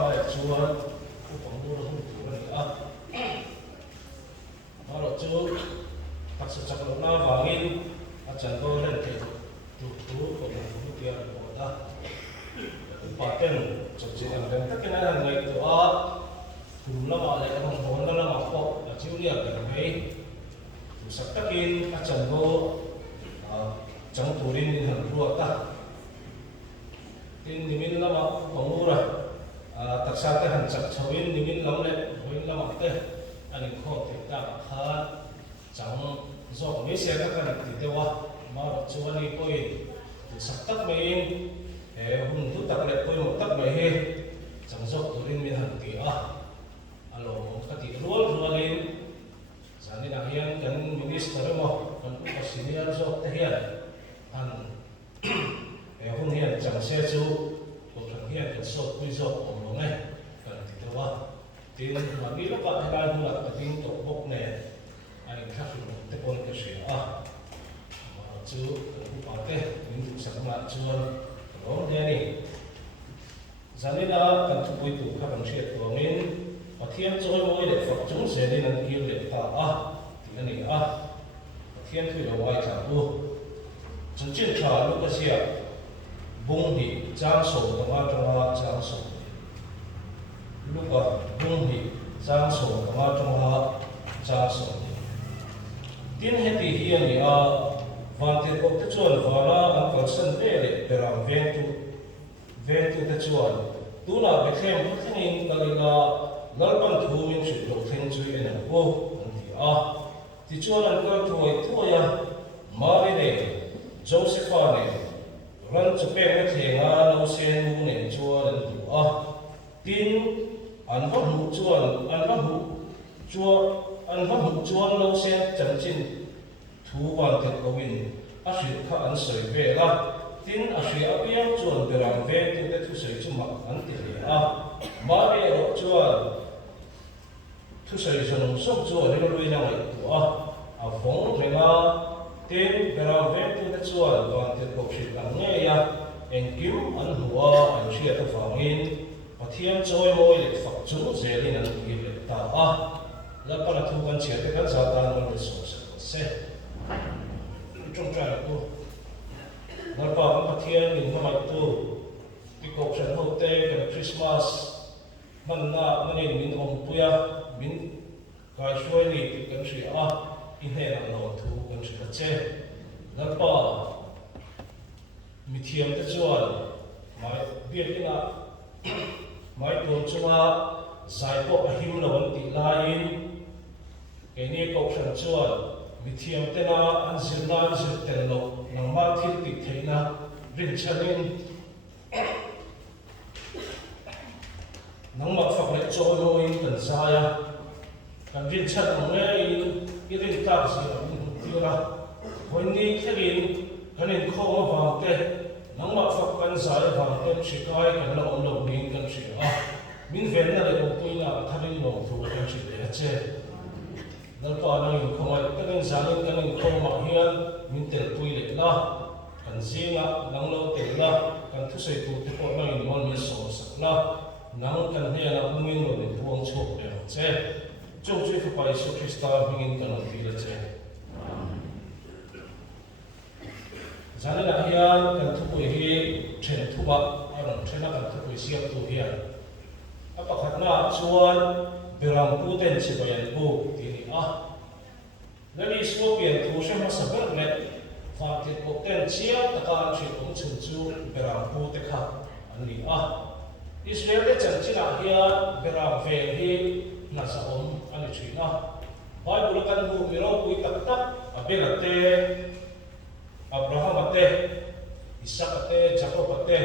vai chuan ku pang bu ro tu ni a ma ro chu tak sa chak lo na wangin a chan go len ke tu ko na ku ti a ko ta pa ten chok chi an len tak na han ngai tu a kum la ma le ka hon la ma ko a chiu lia ka ngai tu sak takin a chan go chẳng turin in han ruột ta tin nimin lama pangura taksa te han chak chawin nimin lam le hoin lama te ani kho te ta kha chẳng zo me se ka kan ti dewa ma chuani koi sak tak me in he hun tu tak le koi mo tak me he chẳng zo turin min han ti alo ka ti rual rualin sani na hian kan minister mo kan ko senior zo te hian an hun hian chẳng xe chu ko thằng hian kan so pui zo om lo ngai kan ti dewa tin ma ni lo ka hai hu la ka tin to bok ne ani kha su te kon ke se ma chu ku pa te min tu sak ma chuan lo ne ni zanina kan tu pui tu kha kan se to min pathian choi moi le fak chung se ni nan ki le ta ti ani pathian thu lo wai cha bu chân chân thà lúc cái gì bung thì trang sổ của ma trong ma trang sổ lúc bung thì trang sổ của ma trong ma trang sổ tin hết thì hiền thì van tiền cốc tất chuan và na ăn cẩn sân về để làm ven tu tất chuan tu là cái thêm các cái này cái là nấu ban thu mình sử dụng thêm chui này cô thì chuan ăn cái thôi ya mà này Josepha ne ran chu pe me thenga lo sen mu ne chuan du tin an va hu chuan lo sen chan chin thu wan te ko win a hri kha an soi ve la tin a hri a piang chuan beram ve tu te thu soi chu ma an ti le ma re ro chuan thu soi chon sok chuan ri lo ina ngai tu a vong renga tin beram ve tu te chuan van te ko hri ang nge ya en kim an huwa an hria ta fangin pathian choi moi le fak chu zelin an ki le ta la pana thu kan chia te kan sa ta no le so se trong tra ko na pa kan pathian min ma mai tu ki ko chen ho te kan Christmas man na manin min om puya min kai shoi ni kan hri in he na lo thu kan hri che na pa mi thiam te chuan mai biakina mai tuam chunga zai po a him lo an ti lain ke ni ko khan chuan mi thiam te na an zirna an zir tel lo nang ma thil ti theina rin chanin nang ma fak le chaw lo in kan zaya kan rin chat ang nge in rin tak si an tira hoin ni therin kanin kho ma wang te nang ma fak kan zai wang te shikai kan lo om lo ning kan shi min ven na le om tuina tharin lo thu kan shi le che dal pa nang in khomai kanin zanin kanin kho ma hian min tel pui le la kan zinga nang lo tel la kan thu sei tu te ko nang in mon min so sak la nang kan he na min lo ni tuang chok le che chok chui fa pai su krista hingin kan ti le che zanina hian kan thu pui hi then thuma aron thena kan thu pui siam tu hian apa khatna chuan beram pu ten chi bayan pu ti ni nani swopian thu shem ma sabar le fa ti ko ten chia taka chi ong chun chu beram pu te kha ani Israel te chan china hian beram ve hi na sa ani china Bible kan bu miro pui tak tak abelate Abraham ate, Isaac ate, Jacob ate,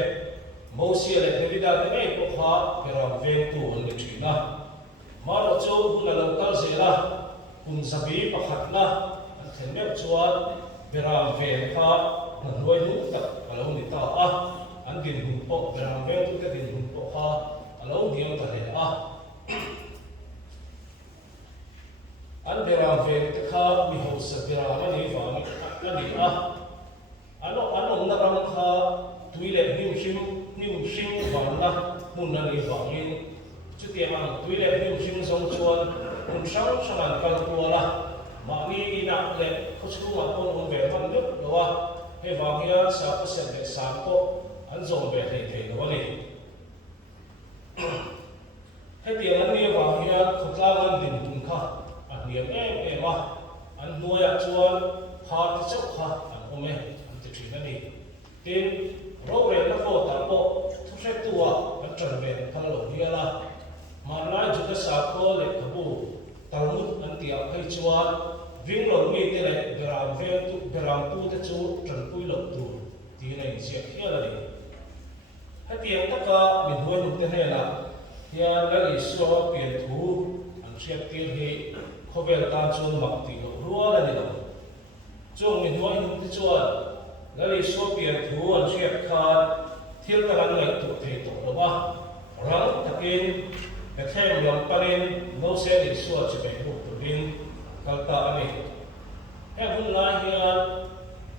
Moses le David ate ko kha beram ve tu an le thina maro chu bula lo kal zela kun zabi pakhat na an thenne chuan beram ve kha na loi nu tak alo ni ta an din hun po beram ve tu te din hun po kha alo diam ta le an beram ve te kha mi ho sa beram ani va ni ano na ram kha tuile nim shim van na mun ani wangin chu tiang tui le him him zong chuan mun sang sangan kal tuala ma ni ina le khosu ma kon ve man lu lowa he wangia sa pa se le sam ko an zong ve thei lo ni he tiang an ni wangia khotla man din tun kha an niam em wa an nuaya chuan ha ti chau kha an ome an ti thina ni tin ro re na ko ta ko thu se tua an tran ve khang lo hiala man lai chu ta sa ko le kabu talmud an tia khai chuan ving lo mi te le beram tu te chu tran pui lo tu ti nei sia hiala ni ha tiang ta ka min huai nu te he la hian la li so pian thu an siat tir hi khovel ta chu mak ti lo ruala ni lo chung min huai nu te chuan la li so pian thu an siat khan thil ta lan ngai tu thei to lo wa rang takin be them yam parin no se li so chi be bu tu din kalta ani he hun la hian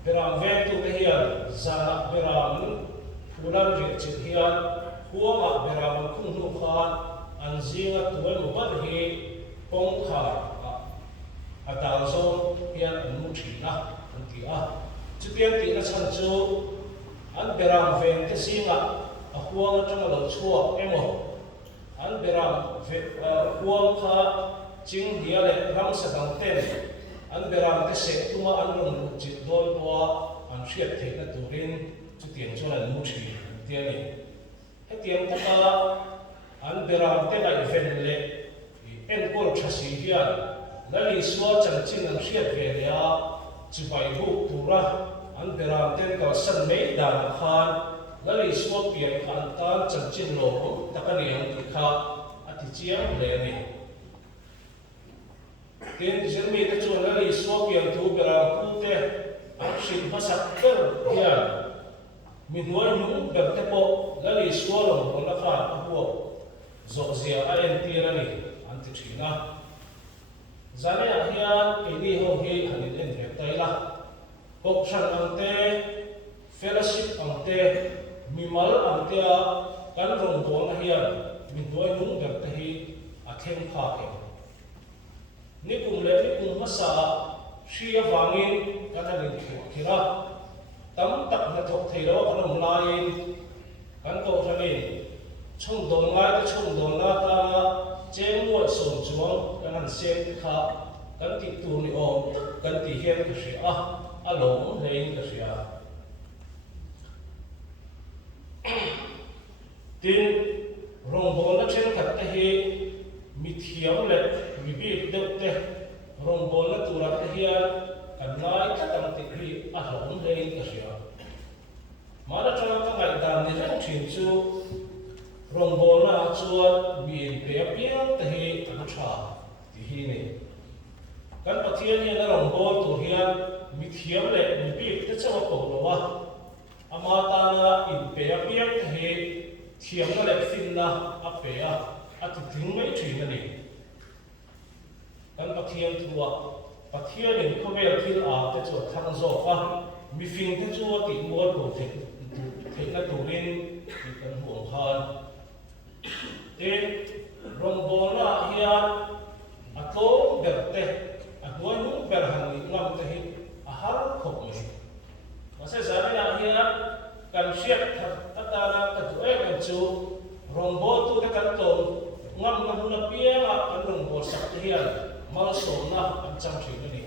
beram ve tu te hian zana beram phulam ve chi hian huama beram khung nu khan an zinga tuan mu ban hi pong kha atal so hian an mu thina an ti a chu pian ti na chan chu an beram ve te singa a huang atang lo chua emo an beram ve huang kha ching dia le ram sa dang ten an beram te se tuma an rong chi dol wa an hriat thei na turin chu tiang chuan an mu thi ti ani he tiang ta ka an beram te lai ven le en kol thasi hian lali suwa chan chin an hriat ve lia chu bai bu tura an beram ten ka san mei dan khan lali suwa pian khan tan chan chin lo takani ang ti kha ati chiang le ni tin jermi te chu lali suwa pian tu beram ku te akshin pasak ter hian min nuai nu ber te po lali suwa lo na khan a huwa zo zia a en tirani an ti thina zane a hian ini ho hi hanin en ve tai la kok san ang te fellowship ang te mimal ang te a kan rong bol na hian min nuai nu ber te hi a thleng kha ke ni kum le ni kum masa shia wangin kan hanin khira tam tak na thok thei lo kan lain kan ko thanin chung don ngai ta chung don na ta cheng mo som chuang kan han sem kha kan ti tu ni om kan ti hian ka sia a long lein ka sia tin rong bol na chen khat te hi mi thiam le mi bi de te rong bol na tu ra te hian kan ngai ka tam ti ri a long lein ka sia mara chana ka ngai dan ni reng thin chu rong bol na chuan min pe piang te hi an tha ti hi ni kan pathian ni na rong bol tu hian mi thiam le mi bi te chawa ko lo wa ama ta na in pe piang te hi thiam na le fin na a pe a ti thing mai thin na ni kan pathian tuwa pathian in khovel thil a te chu thang zo fa mi fin te chu ti mo ko thei na turin kan huang khan tin rong bol na hian a tlom ber te a nuai nu ber han ni ngam te hi a har khop mai mase zani na hian kan siat ta na ka tu e kan chu rong bol tu te kan tlom ngam na hu na pia a kan rong bol sak te hian mal som na an chang thei ni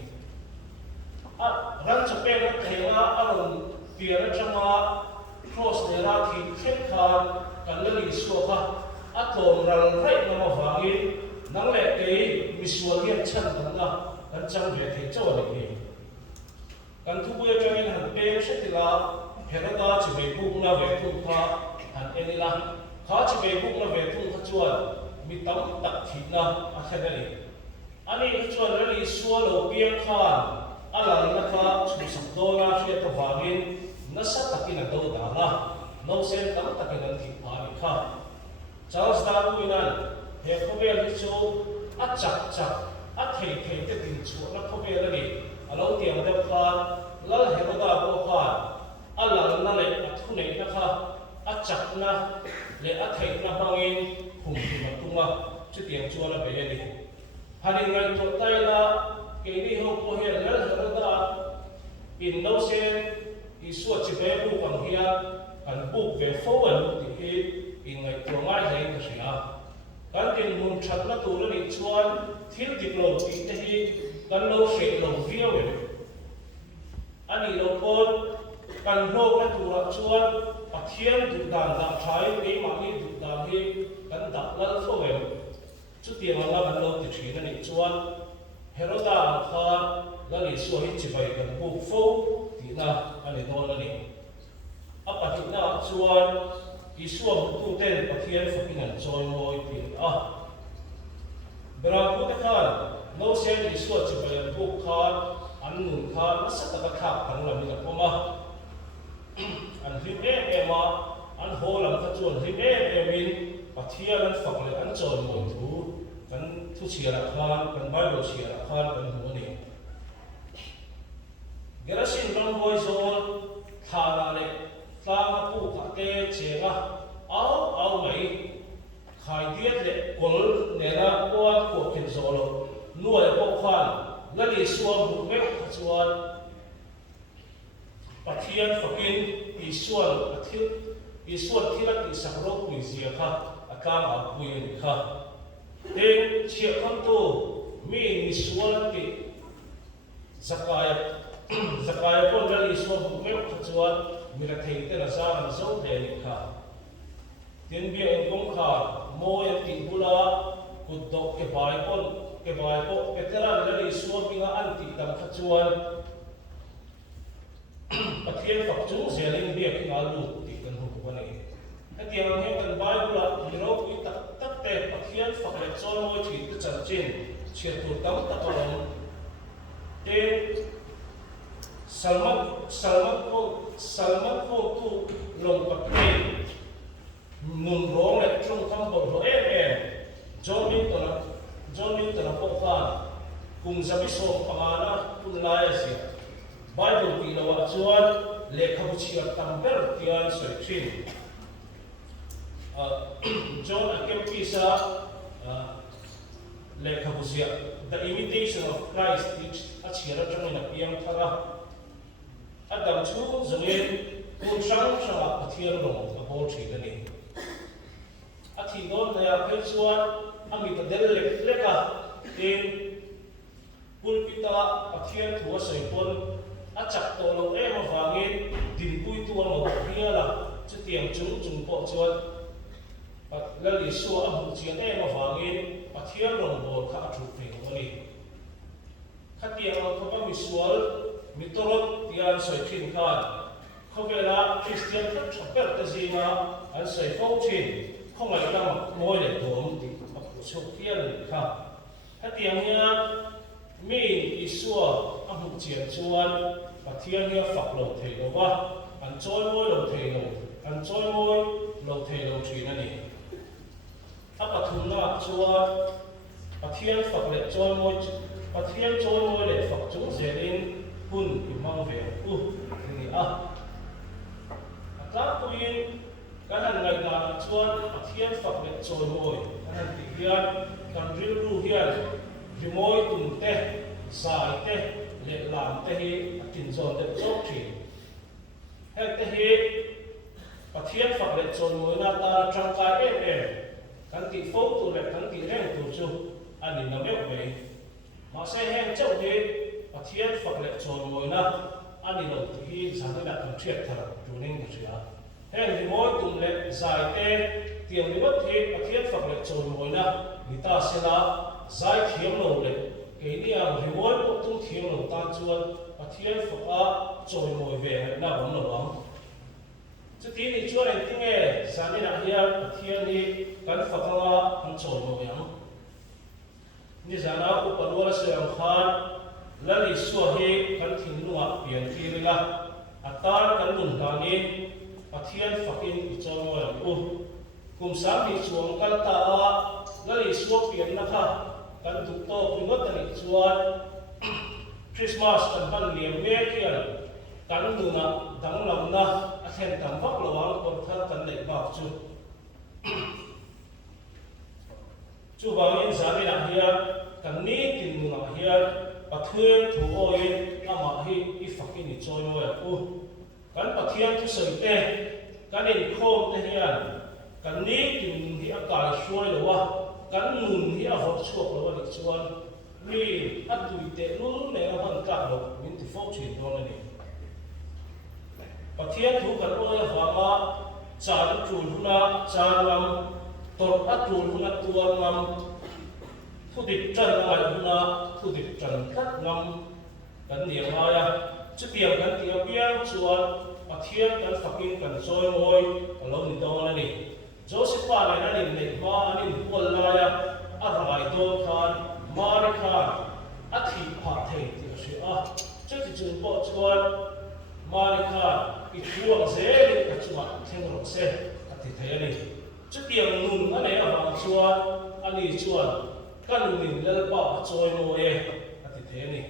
a ran cha pe na te na a rong pia na changa cross ne ra thi khet khan kan la li so kha a tlom rang rai na ma wangin nang le ke visual hian chan tan na kan chang ve the chaw le ni kan thu bue changin han pe se ti la herada chi be bu na ve thu kha han enila kha chi be bu na ve thu kha chuan mi tam tak thi na a khana ni ani chuan la li suwa lo piang khan ala na kha chu sak do na hria ta wangin na sa takin do da la no sen tam takin an thi pa ni kha Charles Darwin he khovel hi chu a chak a thei te tin chu na khovel ani alo tiang de khan lal heroda ko khan a lal na le a thu nei na kha a chak na le a thei na bangin hum ki matunga chu tiang chuan a be ni hani ngai to tai la ke ni ho po he lal hara da in no sen I suat chi be bu kan hia kan bu ve fo an ti hi in ngai to ngai hei ka sia kan tin mun that na tu la ni chuan thil dik lo ti te hi kan lo she lo via we ani lo kon kan ro na tu ra chuan pathian du dan da thai ni ma ni du dan hi kan da lal fo we chu tiang la kan lo ti thina ni chuan heroda kha la ni so hi chi bai kan bu fo ti na ani no la ni a pati na chuan isuam tu ten pathian fakin an choi moi ti a bra ku ta khan no sen isuat chi bai bu khan an nun khan sa ta ka thak kan la mi la koma an ri e ma an holam ka chuan ri e min pathian an fak le an choi moi thu kan thu chiara khan kan bible chiara khan kan hu ni gerasin rang hoi zol thara le tlang pu kha te chenga au mai khai diet le kol ne na kwa ko kin zolo nuwa le ko khan la li suam bu me chuan pathian fakin isuan thila ki sakro pui zia kha akam a pui ni kha te chia kham to mi ni suan ki zakaya pon la li suam bu me chuan mi la thei te na sa an zo de ni kha tin bi en kong kha mo en ti bula kuddo ke bai ko petera la li suam pinga an ti tam kha chuan pathian fak chu zelin bi ki ngal lu ti kan hu ko nei atiang he kan bai bula ro pi tak te pathian fak le chon moi thi te chan chin chhe tu tam ta ko te Salman ko tu long pathian nun rong le chung kam bo ro John Milton ko khan kung zabi so pangana kun lai sia Bible ti lawa chuan lekha bu chia tamber tian soi thin John Akempisa lekha bu sia The Imitation of Christ teach a chira tang na piang thara adam chu zungen kun sang sang pathian rong a bol thi ni athi don na ya phel chuan ami ta del leka tin pulpita pathian thua soi pon achak to lo e ma wangin din pui tu lo hia la chu tiang chung po chuan pat la li su a hu chian e ma wangin pathian rong bol kha thu pe ngo ni khatiang lo thoka visual mitorot tian soi thin khan khovela Christian khat thapel ta zinga an soi fo thin khongai tam moi le dom ti a pu chok hian kha khatiang nia mi isua a hu chian chuan pathian hia fak lo thei lo wa an choi moi lo thei lo thin ani a pathum na chuan pathian fak le choi moi le fak chu zelin hun imang ve ni a ta puin kanan ngai na chuan pathian fak le choi moi kanan ti hian kan ril ru hian rimoi tum te sai te le lam te hi tin zon de chok thi he te hi pathian fak le chon moi na ta tangkai kan ti fo tu le kan ti reng tu chu ani na me ve ma se heng chau he pathian fak le chon moi na ani lo ti hi zang na kan thiat thar tu ning ni sia heng rimoi tum le sai te tiang ni wat he pathian fak le chon moi na ni ta se la zai thiam lo le ke ni ang rimoi ko tung thiam lo ta chuan pathian fak a choi moi ve na bom lo wang chu ti ni chuan en tinge zani na hian pathian ni kan fakanga an choi moi yang ni zana ko palwala se ang khan lali suwa he kan thin nuwa pian ti ringa atar kan nun ta ni pathian fakin I choi moi ang kum sam ni chuang kal ta a lali suwa pian na kha kan tu to pingot ni chuan Christmas kan ban liam me kian kan nu na dang lam na a then tam vak lo wang ko thar kan nei ba chu chu bangin zami na hian kan ni tin na hian pathian thu oin ama hi I fakin I choi mo ya u kan pathian thu soite kan in khom te hian kan ni tin hi akai suai lo wa kan nun hi a hot chuak lo ni chuan ni atui te lu ne a ban ka lo min ti fo chin do na ni pathian thu kan oi hama chan chul huna chan lam tor atul huna tual lam thu dip chan ngai huna thu dip chan tat ngam kan ni ya chu tiang kan ti piang chuan pathian kan fakin kan choi moi lo ni do na ni Joseph pa na ni nei ma ani pol la ya a rai do khan mari khan a thi pha thei ti shi a chu ti chun po chuan mari khan I thuang se ni a chuma theng ro se a ti thei ani chu tiang nun ane a wang chuan ani chuan kan nin lal pa choi mo e a ti thei ani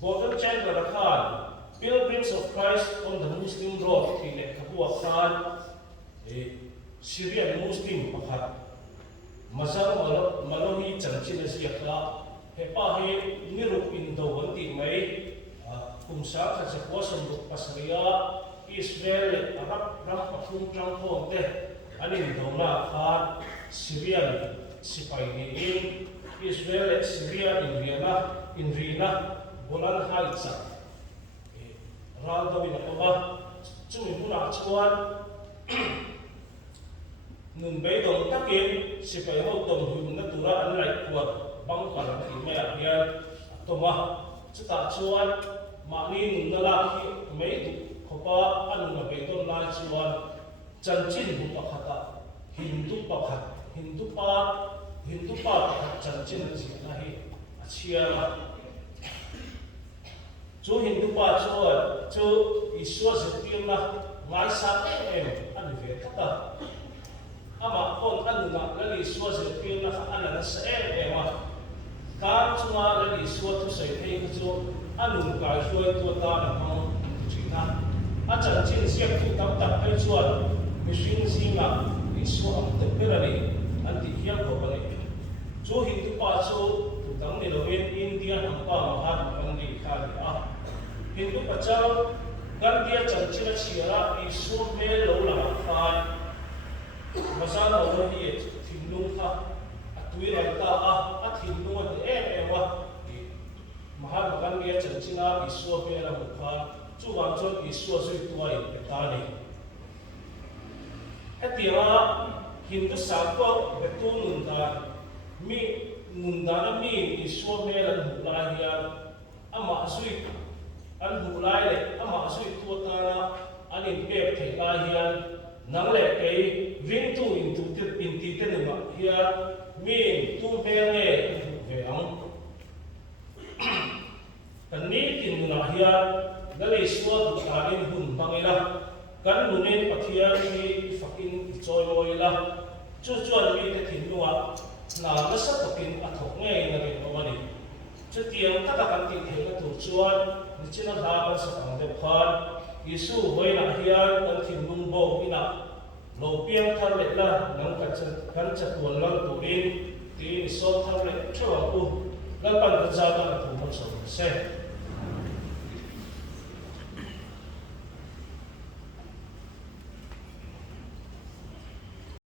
Gordon Chandler khan Pilgrims of Christ on the Muslim Road ti le khapua khan Syrian Muslim pakhat mazar malohi chanchin asiaka hepa he nirup indo wanti mai kumsa kha chakwa sambu pasriya Israel arab ram pathum trang khonte anin dona khan Syrian sipai ni Israel Syria in Rina Golan Heights raldo ina ko chumi puna chuan nun bay dong takin sipai ho dong hum na tura an lai kuat bang kan ti me a hian toma chuta chuan ma ni nun na la hi mai tu khopa an na bay dong lai chuan chanchin hu pakhata hindu pa chanchin chi na hi achia chu hindu pa chuan chu iswa setim na ngai sa em an ve ta ama on anuna lali suwa se pina fa ana sa ema ka chunga lali suwa tu sai thei ku chu anun ka suwa tu ta na ma china a chan chin siak tu tam tak ai chuan machine singa I suwa am te perani anti hiam ko bani chu hindu pa chu tu dang ni loin India ham pa ma kan ni kha a hindu pa chau kan dia chan china chiara I suwa me lo la fa Masana orang ni tinlung ka atui ranta a tinlung ni wa mahal makan dia cancina Isua pera mukha cuman cuman Isua sui tuai petani hatiara Hindu sako betul nunda mi Isua pera mulai ama sui an mulai ama sui tuata anin pep telahian nang le kai ving tu into inti te ma hia mi tu pe nge ve ang kan ni tin na hia dale suwa tu arin hun bangela kan lunen pathia ni fakin choi loila chu chuan mi te thin nuwa na na sa takin athok nge na re mawani chu tiang ta kan ti the na tu chuan ni china da kan sa ang de phan Yesu hoina hian kan thin lung bo ina lo piang thar le la nang kan chatuan lang turin ti so thar le thwa ku la pan ja ta tu ma so se